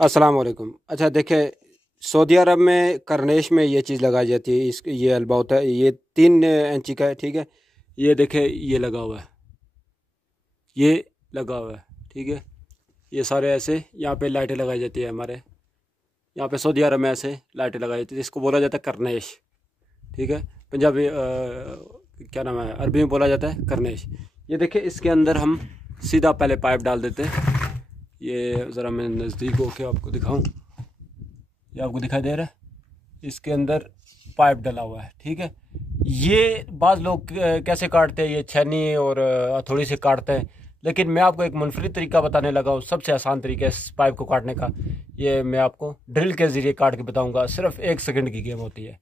अस्सलाम वालेकुम। अच्छा देखिए, सऊदी अरब में करनेश में ये चीज़ लगाई जाती है। इस ये हलवा होता है, ये 3 इंची का है, ठीक है। ये देखिए, ये लगा हुआ है, ये लगा हुआ है, ठीक है। ये सारे ऐसे यहाँ पे लाइटें लगाई जाती है। हमारे यहाँ पे सऊदी अरब में ऐसे लाइटें लगाई जाती है, इसको बोला जाता है करनेश, ठीक है। पंजाबी क्या नाम है, अरबी में बोला जाता है करनेश। ये देखिए, इसके अंदर हम सीधा पहले पाइप डाल देते हैं। ये ज़रा मैं नज़दीक होके आपको दिखाऊं, ये आपको दिखाई दे रहा है, इसके अंदर पाइप डला हुआ है, ठीक है। ये बाज़ लोग कैसे काटते हैं, ये छेनी और हथौड़ी से काटते हैं, लेकिन मैं आपको एक मुनफरिद तरीका बताने लगा हूँ, सबसे आसान तरीका है इस पाइप को काटने का। ये मैं आपको ड्रिल के ज़रिए काट के बताऊँगा, सिर्फ 1 सेकंड की गेम होती है।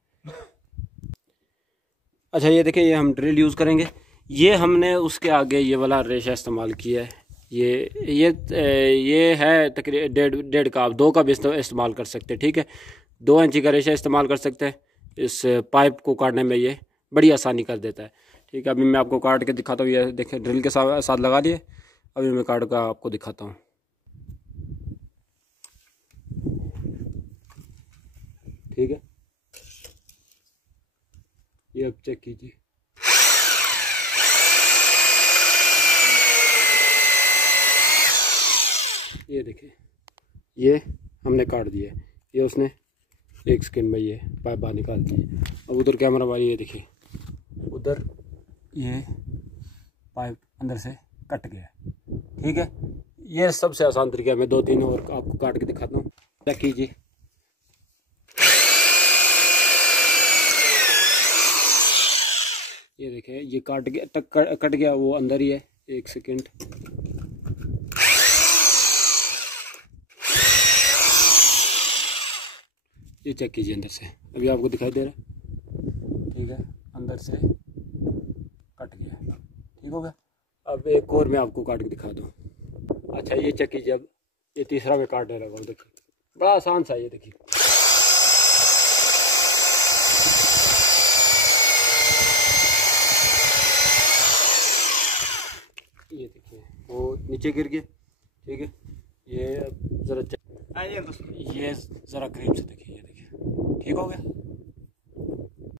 अच्छा ये देखिए, ये हम ड्रिल यूज़ करेंगे। ये हमने उसके आगे ये वाला रेशा इस्तेमाल किया है। ये है तकरीबन 1.5 का, आप 2 का भी इस्तेमाल कर सकते हैं, ठीक है। 2 इंची का रेशा इस्तेमाल कर सकते हैं। इस पाइप को काटने में ये बड़ी आसानी कर देता है, ठीक है। अभी मैं आपको काट के दिखाता हूँ। ये देखें, ड्रिल के साथ लगा लिए। अभी मैं काट कर आपको दिखाता हूँ, ठीक है। ये अब चेक कीजिए, ये देखिए, ये हमने काट दिया। ये उसने 1 सेकंड में ये पाइप बाहर निकाल दी। अब उधर कैमरा वाली, ये देखिए, उधर ये पाइप अंदर से कट गया, ठीक है। ये सबसे आसान तरीका है। मैं 2-3 और आपको काट के दिखाता हूँ, चेक कीजिए। ये देखिए, ये कट गया, वो अंदर ही है। 1 सेकंड, ये चेक कीजिए अंदर से, अभी आपको दिखाई दे रहा है, ठीक है। अंदर से कट गया, ठीक हो गया। अब एक और मैं आपको काट के दिखा दूँ। अच्छा ये चेक कीजिए, अब ये तीसरा मैं काटने लगा हूँ, देखिए बड़ा आसान सा। ये देखिए, ये देखिए, वो नीचे गिर गया, ठीक है। ये अब ज़रा ये ज़रा करीब से देखिए, ये देखिए, ठीक हो गया।